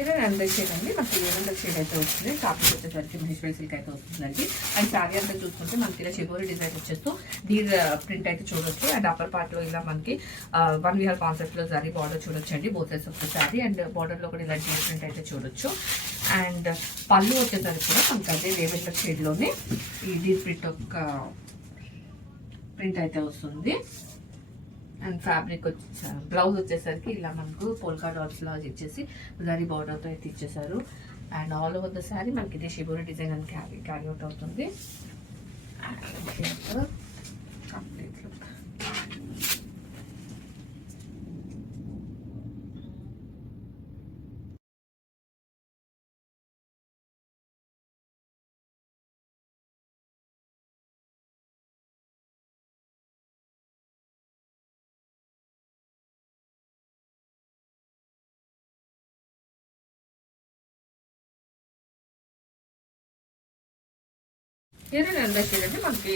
ఇరవై ఎనభై షేడ్ అండి. మనకి 700 షేడ్ అయితే వస్తుంది. కాపీ వచ్చేసరికి మహేశ్వరి సిల్క్ అయితే వస్తుందండి. అండ్ శారీ అంతా చూసుకుంటే మనకి ఇలా షిబోరి డిజైన్ వచ్చేస్తూ డీర్ ప్రింట్ అయితే చూడొచ్చు. అండ్ అప్పర్ పార్ట్ లో ఇలా మనకి 1 విహార్ కాన్సెప్ట్ లో జరీ బార్డర్ చూడొచ్చు అండి. Both sides of the sari. And border లో కూడా ఇలా డీర్ ప్రింట్ అయితే చూడొచ్చు. అండ్ పళ్ళు వచ్చేసరికి కూడా మనకి అదే లేవెండర్ షేడ్ లోనే ఈ డీర్ ప్రింట్ ఒక ప్రింట్ అయితే వస్తుంది. అండ్ ఫ్యాబ్రిక్ బ్లౌజ్ వచ్చేసరికి ఇలా మనకు పోల్కా డాట్స్ లాగా ఇచ్చేసి జరీ బార్డర్తో అయితే ఇచ్చేసారు. And all over the sari మనకి ఇది షిబోరి డిజైన్ అని క్యారీ అవుట్ అవుతుంది. Complete look. ఇరవై ఎనభై షేడ్ అంటే మనకి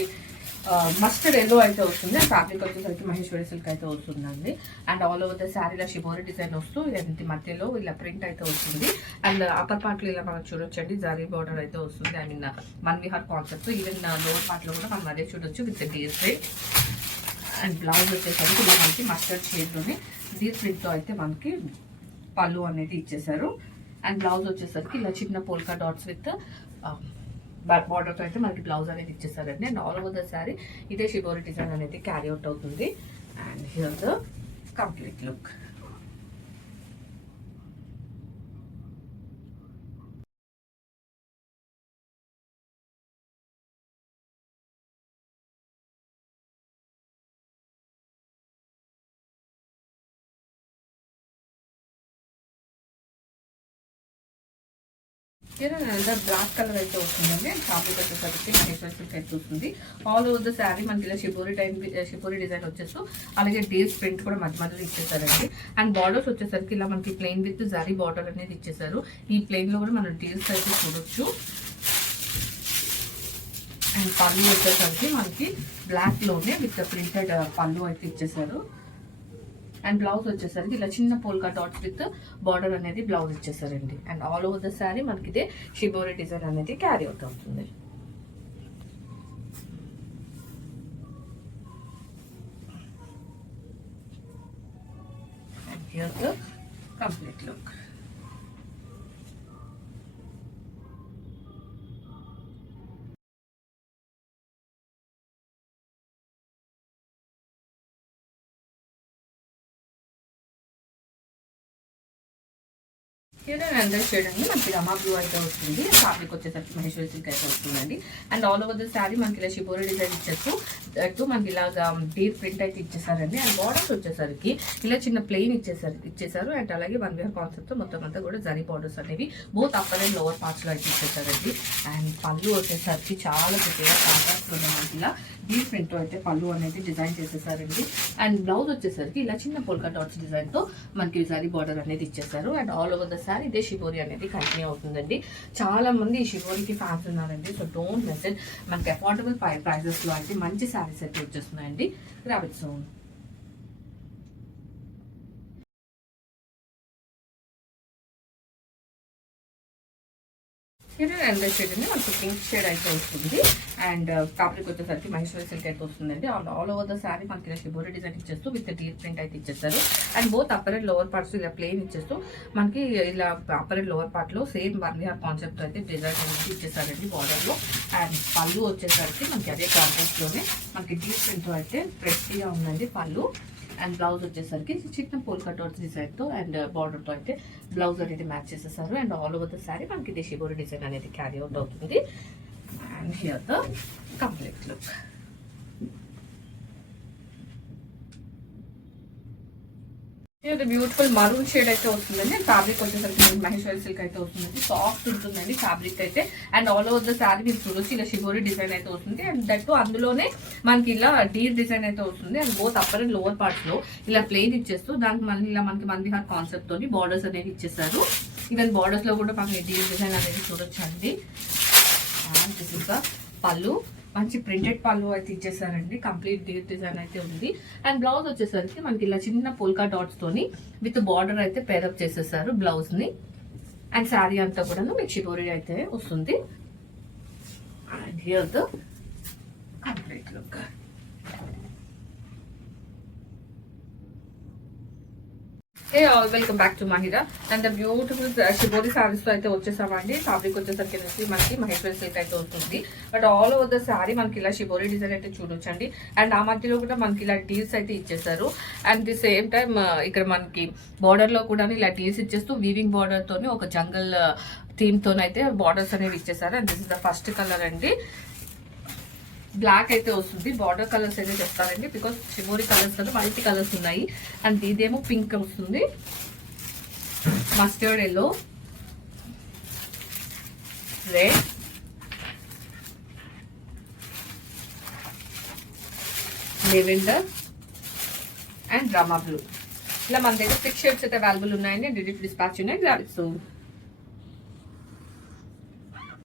మస్టర్డ్ ఎల్లో అయితే వస్తుంది. అండ్ ఫ్యాబ్రిక్ వచ్చేసరికి మహేశ్వరి సిల్క్ అయితే వస్తుందండి. అండ్ ఆల్ ఓవర్ ద శారీలో షిబోరి డిజైన్ వస్తూ ఇంటి మధ్యలో ఇలా ప్రింట్ అయితే వస్తుంది. అండ్ అప్పర్ పార్ట్ లో ఇలా మనం చూడొచ్చండి జరీ బార్డర్ అయితే వస్తుంది. ఐ మీన్ 1 విహార్ కాన్సెప్ట్. ఈవెన్ లోవర్ పార్ట్ లో కూడా మనం అదే చూడొచ్చు with deer print. And blouse వచ్చేసరికి ఇలా మనకి మస్టర్డ్ షేడ్ లోనే డీర్ ప్రింట్ తో అయితే మనకి పళ్ళు అనేది ఇచ్చేసారు. అండ్ బ్లౌజ్ వచ్చేసరికి ఇలా చిన్న పోల్కా డాట్స్ విత్ బార్డర్తో అయితే మనకి బ్లౌజ్ అనేది ఇచ్చేసారండి. And all over the sari ఇదే షిబోరి డిజైన్ అనేది క్యారీ అవుట్ అవుతుంది. And here the complete look. Black colour అయితే వస్తుందండి. అండ్ ఫ్యాబ్రిక్ వచ్చేసరికి మహేశ్వరి సిల్క్ అయితే వస్తుంది. ఆల్ ఓవర్ ద శారీ మనకి ఇలా షిబోరి డిజైన్ వచ్చేస్తూ అలాగే డీర్స్ ప్రింట్ కూడా మధ్య మధ్యలో ఇచ్చేసారండి. అండ్ బార్డర్స్ వచ్చేసరికి ఇలా మనకి ప్లెయిన్ విత్ జరీ బార్డర్ అనేది ఇచ్చేసారు. ఈ ప్లెయిన్ లో కూడా మనం డీర్స్ అయితే చూడొచ్చు. అండ్ పళ్ళు వచ్చేసరికి మనకి బ్లాక్ లోనే విత్ ప్రింటెడ్ పళ్ళు అయితే ఇచ్చేసారు. అండ్ బ్లౌజ్ వచ్చేసరికి ఇలా చిన్న పోల్కా డాట్స్ విత్ బార్డర్ అనేది బ్లౌజ్ ఇచ్చేసారండి. And all over the sari మనకి ఇదే షిబోరి డిజైన్ అనేది క్యారీ అవుట్ అవుతుంది. And here the complete look. Under shade అండి మనకి రమా బ్లూ అయితే వస్తుంది. ఫ్యాబ్రిక్ వచ్చేసరికి మహేశ్వరి సిల్క్ అయితే వస్తుందండి. And all over the sari మనకి ఇలా షిబోరి డిజైన్ ఇచ్చేస్తూ మనకి ఇలాగా డీర్ ప్రింట్ అయితే ఇచ్చేసారండి. అండ్ బార్డర్స్ వచ్చేసరికి ఇలా చిన్న ప్లెయిన్ ఇచ్చేసారు. అండ్ అలాగే 1 విహార్ కాన్సెప్ట్ మొత్తం అంతా కూడా జరీ బార్డర్స్ అనేవి both upper and lower parts లో అయితే ఇచ్చేసారండి. అండ్ పళ్ళు వచ్చేసరికి చాలా పెద్దగా కాంట్రాస్ట్ ఉంది. మనకి ఇలా డీర్ ప్రింట్ అయితే పళ్ళు అనేది డిజైన్ చేసేసారండి. అండ్ బ్లౌజ్ వచ్చేసరికి ఇలా చిన్న పోల్కా డాట్స్ డిజైన్ తో మనకి జరీ బార్డర్ అనేది ఇచ్చేసారు. And all over the sari ఇదే షిబోరి అనేది కంటిన్యూ అవుతుందండి. చాలా మంది ఈ షిబోరికి ఫ్యాన్స్ ఉన్నారండి. So don't miss it. మనకి అఫోర్డబుల్ ప్రైజెస్ లో అయితే మంచి శారీస్ అయితే వచ్చేస్తున్నాయండి. Grab it soon. Under shade అండి మనకి పింక్ షేడ్ అయితే వస్తుంది. అండ్ ఫ్యాబ్రిక్ వచ్చేసరికి మహేశ్వరి సిల్క్ అయితే వస్తుందండి. ఆల్ ఓవర్ ద శారీ మనకి షిబోరి డిజైన్ ఇచ్చేస్తూ విత్ డీప్ ప్రింట్ అయితే ఇచ్చేస్తారు. And both upper and lower parts ఇలా ప్లెయిన్ ఇచ్చేస్తూ మనకి ఇలా అప్పర్ అండ్ లోవర్ పార్ట్ లో సేమ్ 1 విహార్ కాన్సెప్ట్ అయితే డిజైన్ అనేది ఇచ్చేసారండి బార్డర్ లో. అండ్ పళ్ళు వచ్చేసరికి మనకి అదే కాన్సెప్ట్ లోనే మనకి డీప్ ప్రింట్ అయితే ప్రెస్టీగా ఉందండి పళ్ళు. అండ్ బ్లౌజ్ వచ్చేసరికి చిన్న పోల్కా డాట్స్ డిజైన్ తో అండ్ బార్డర్ తో అయితే బ్లౌజ్ అనేది మ్యాచ్ చేసేసారు. And all over the sari మనకి షిబోరి డిజైన్ అనేది క్యారీ అవుట్ అవుతుంది. And here the complete look. ఇది బ్యూటిఫుల్ మరూన్ షేడ్ అయితే వస్తుందండి. ఫ్యాబ్రిక్ వచ్చేసరికి మహేశ్వరి సిల్క్ అయితే వస్తుందండి. సాఫ్ట్ ఉంటుందండి ఫ్యాబ్రిక్ అయితే. And all over the sari మీరు చూడొచ్చు ఇలా షిబోరి డిజైన్ అయితే వస్తుంది. అండ్ దట్ అందులోనే మనకి ఇలా డీర్ డిజైన్ అయితే వస్తుంది. And both upper and lower parts లో ఇలా ప్లెయిన్ ఇచ్చేస్తూ దానికి మళ్ళీ ఇలా మనకి 1 విహార్ కాన్సెప్ట్ తోని బార్డర్స్ అనేది ఇచ్చేసారు. ఈవెన్ బార్డర్స్ లో కూడా మనకి డీర్ డిజైన్ అనేది చూడొచ్చు అండి. దిస్ ఇస్ ద పళ్ళు. మంచి ప్రింటెడ్ పళ్ళు అయితే ఇచ్చేసారండి. కంప్లీట్ డీర్ డిజైన్ అయితే ఉంది. అండ్ బ్లౌజ్ వచ్చేసరికి మనకి ఇలా చిన్న పోల్కా డాట్స్ తోని విత్ బార్డర్ అయితే పేరప్ చేసేసారు బ్లౌజ్ ని. అండ్ శారీ అంతా కూడా మీకు షిబోరి అయితే వస్తుంది. And here the complete look. Hey all, welcome back to Mahira. And the beautiful shibori saris తో అయితే వచ్చేసామండి. ఫ్యాబ్రిక్ వచ్చేసరికి మనకి మహేశ్వరి సిల్క్ అయితే వస్తుంది. But all over the sari మనకి ఇలా షిబోరి డిజైన్ అయితే చూడొచ్చండి. అండ్ ఆ మధ్యలో కూడా మనకి ఇలా డీల్స్ అయితే ఇచ్చేసారు. అండ్ ది సేమ్ టైమ్ ఇక్కడ మనకి బార్డర్ లో కూడా ఇలా డీల్స్ ఇచ్చేస్తూ వీవింగ్ బార్డర్ తోని ఒక జంగల్ థీమ్ తోనైతే బార్డర్స్ అనేవి ఇచ్చేసారు. And this is the first colour అండి. బ్లాక్ అయితే వస్తుంది. బార్డర్ కలర్స్ అయితే చెప్తారండి, బికాస్ షిబోరి కలర్స్ కదా మల్టీ కలర్స్ ఉన్నాయి. అండ్ ఇదేమో పింక్ వస్తుంది, mustard yellow, red, lavender and Rama blue. ఇలా మన దగ్గర 6 షేడ్స్ అయితే అవైలబుల్ ఉన్నాయండి. డిస్పాచ్ ఉన్నాయి. సో